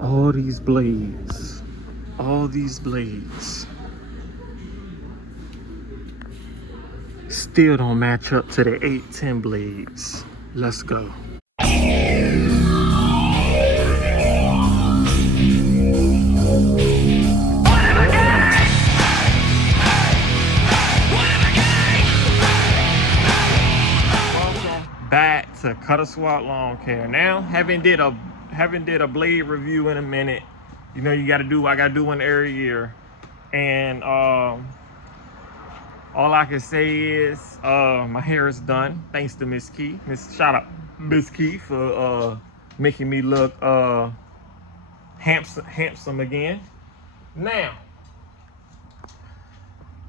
All these blades. All these blades. Still don't match up to the 810 blades. Let's go. Back to Cuttasquadent Lawn Care. Now, haven't did a blade review in a minute. You know, I gotta do one every year. And all I can say is my hair is done, thanks to Miss Key. Shout out Miss Key for making me look handsome again. Now,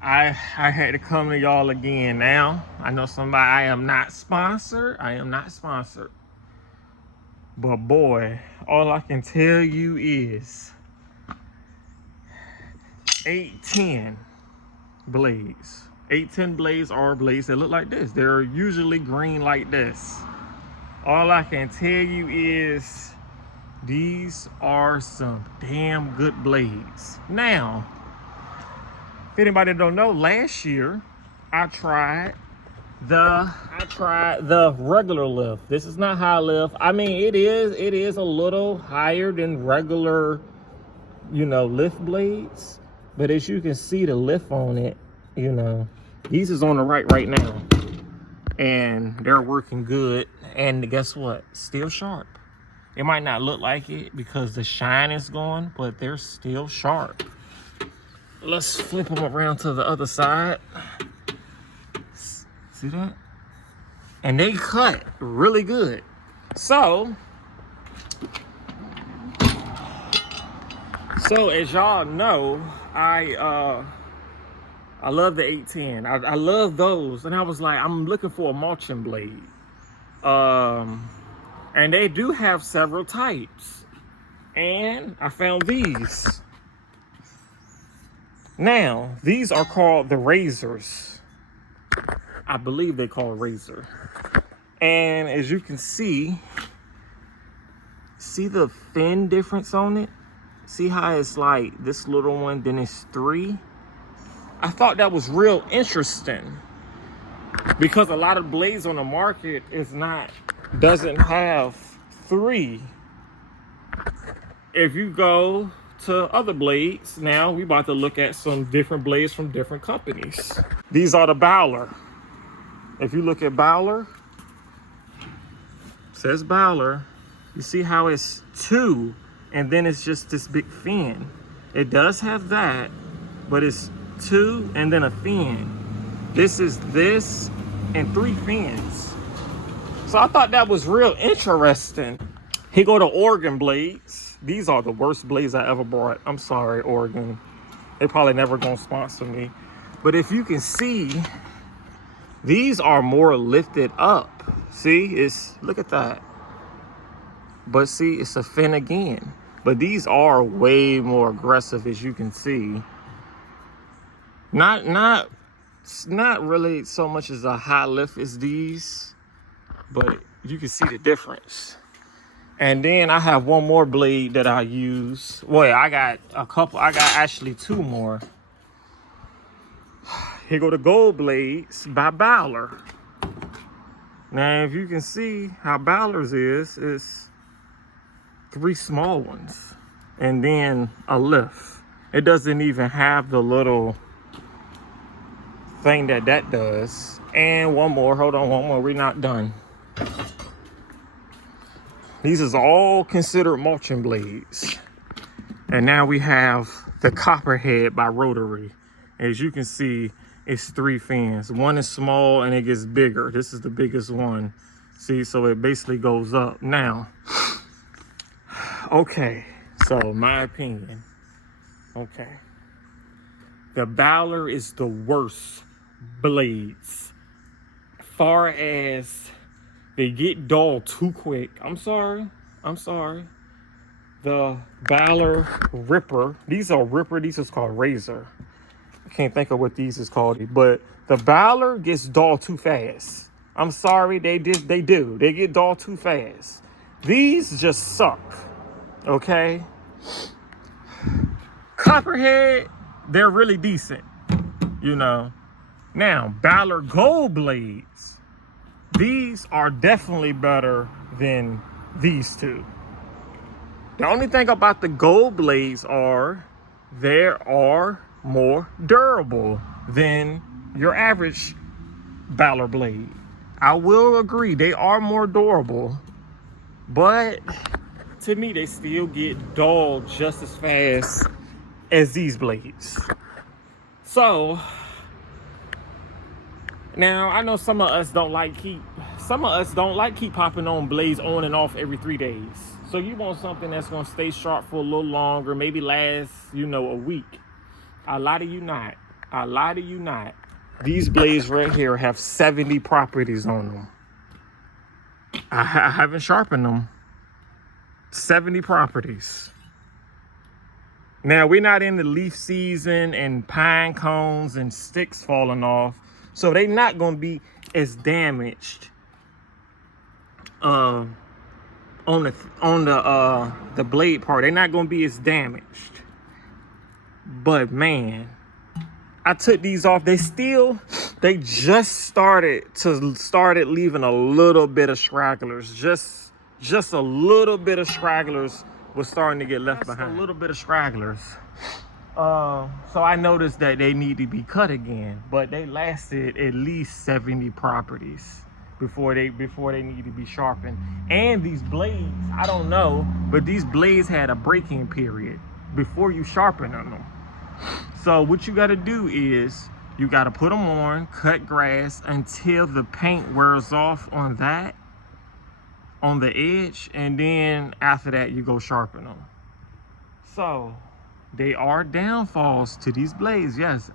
I had to come to y'all again. Now I know I am not sponsored, but boy, all I can tell you is 810 blades. 810 blades are blades that look like this. They're usually green like this. All I can tell you is these are some damn good blades. Now, if anybody don't know, last year I tried the regular lift. This is not high lift. I mean, it is a little higher than regular, you know, lift blades. But as you can see, the lift on it, you know, these is on the right now, and they're working good. And guess what? Still sharp. It might not look like it because the shine is gone, but they're still sharp. Let's flip them around to the other side. See that? And they cut really good. So as y'all know, I love the 810. I love those. And I was like, I'm looking for a mulching blade. And they do have several types. And I found these. Now, these are called the razors. I believe they call razor. And as you can see the fin difference on it? See how it's like this little one, then it's 3? I thought that was real interesting because a lot of blades on the market doesn't have 3. If you go to other blades, now we about to look at some different blades from different companies. These are the Bowler. If you look at Bowler, says Bowler, you see how it's 2 and then it's just this big fin. It does have that, but it's 2 and then a fin. This is this and 3 fins. So I thought that was real interesting. Here go the Oregon blades. These are the worst blades I ever bought. I'm sorry, Oregon. They probably never gonna sponsor me. But if you can see, these are more lifted up. See, look at that. But see, it's a fin again. But these are way more aggressive, as you can see. Not really so much as a high lift as these, but you can see the difference. And then I have one more blade that I use. Well, I got actually 2 more. Here go the gold blades by Bowler. Now, if you can see how Bowler's is 3 small ones and then a lift. It doesn't even have the little thing that does. And one more, hold on, one more, we're not done. These is all considered mulching blades. And now we have the Copperhead by Rotary. As you can see, it's 3 fins. One is small and it gets bigger. This is the biggest one. See, so it basically goes up. Now, okay, so my opinion, okay. The Bowler is the worst blades. Far as they get dull too quick. I'm sorry. The Bowler Ripper. These are Ripper. These is called Razor. I can't think of what these is called. But the Bowler gets dull too fast. I'm sorry. They do. They get dull too fast. These just suck. Okay? Copperhead, they're really decent, you know. Now, Ballard Gold blades, these are definitely better than these two. The only thing about the gold blades are they are more durable than your average Ballard blade. I will agree, they are more durable, but to me, they still get dull just as fast as these blades. So now I know some of us don't like keep popping on blades on and off every 3 days. So you want something that's gonna stay sharp for a little longer, maybe last, you know, a week. A lot of you not. These blades right here have 70 properties on them. I haven't sharpened them. 70 properties. Now, we're not in the leaf season and pine cones and sticks falling off, so they're not going to be as damaged on the blade part. They're not going to be as damaged. But man, I took these off. They just started leaving a little bit of stragglers. Just a little bit of stragglers was starting to get left behind. A little bit of stragglers. So I noticed that they need to be cut again, but they lasted at least 70 properties before they need to be sharpened. And these blades, I don't know, but these blades had a break-in period before you sharpen them. So what you got to do is you got to put them on, cut grass until the paint wears off on the edge, and then after that you go sharpen them. So they are downfalls to these blades. Yes,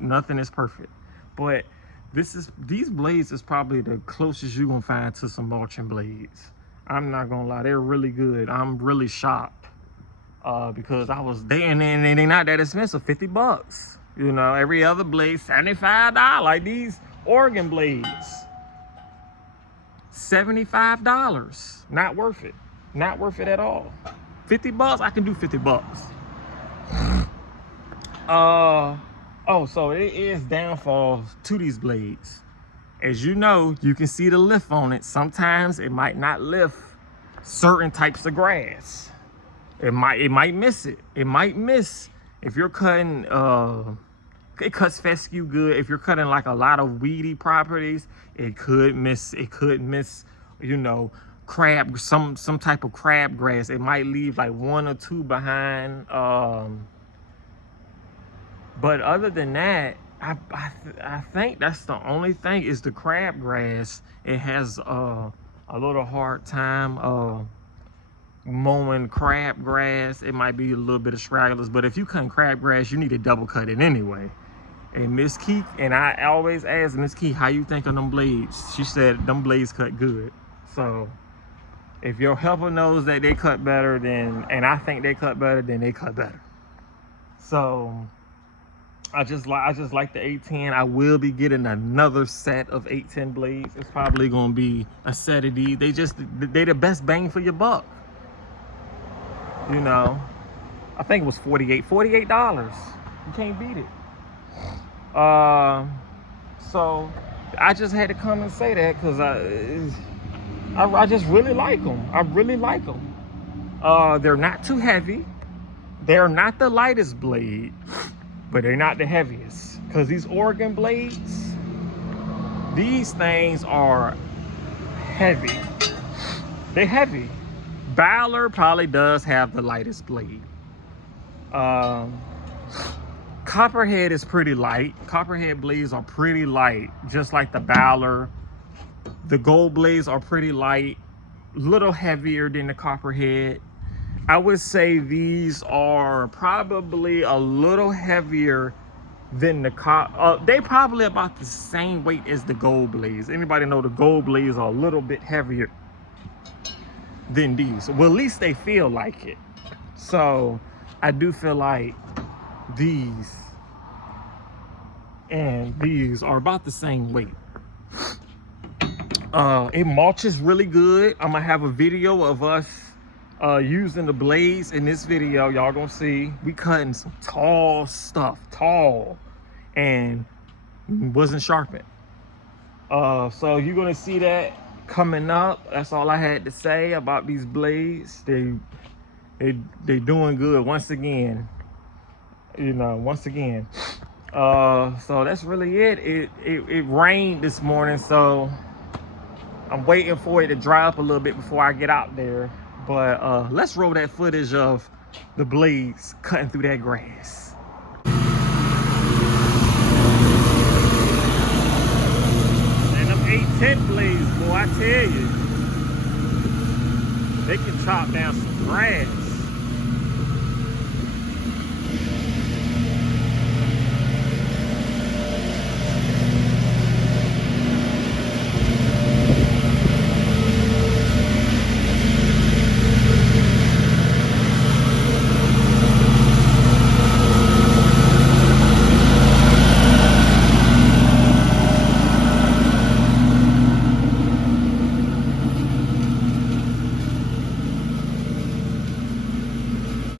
nothing is perfect, but these blades is probably the closest you're gonna find to some mulching blades. I'm not gonna lie, they're really good. I'm really shocked because they're not that expensive. 50 bucks, you know. Every other blade $75, like these Oregon blades, $75. Not worth it. Not worth it at all. 50 bucks, I can do 50 bucks. So it is downfalls to these blades. As you know, you can see the lift on it. Sometimes it might not lift certain types of grass. It might miss it. It might miss if you're cutting it cuts fescue good. If you're cutting like a lot of weedy properties, it could miss, you know, some type of crab grass. It might leave like 1 or 2 behind. But other than that, I think that's the only thing is the crabgrass. It has a little hard time mowing crabgrass. It might be a little bit of stragglers, but if you cut crabgrass, you need to double cut it anyway. And Miss Keith, and I always ask Miss Keith, how you think of them blades? She said them blades cut good. So if your helper knows that they cut better, and I think they cut better, then they cut better. So I just like the 810. I will be getting another set of 810 blades. It's probably gonna be a set of these. They the best bang for your buck. You know, I think it was $48. You can't beat it. So I just had to come and say that because I just really like them. I really like them. They're not too heavy. They're not the lightest blade, but they're not the heaviest. Because these Oregon blades, these things are heavy. They're heavy. Ballard probably does have the lightest blade. Copperhead is pretty light. Copperhead blades are pretty light, just like the Ballard. The gold blades are pretty light, a little heavier than the Copperhead. I would say these are probably a little heavier than the they probably about the same weight as the gold blades. Anybody know the gold blades are a little bit heavier than these? Well, at least they feel like it. So I do feel like these and these are about the same weight. It mulches really good. I'm gonna have a video of us using the blades in this video. Y'all gonna see we cutting some tall stuff, tall, and wasn't sharpened. So you're gonna see that coming up. That's all I had to say about these blades. They doing good once again. You know, once again. So that's really it. It rained this morning, so I'm waiting for it to dry up a little bit before I get out there. But let's roll that footage of the blades cutting through that grass. And them 810 blades, boy, I tell you, they can chop down some grass.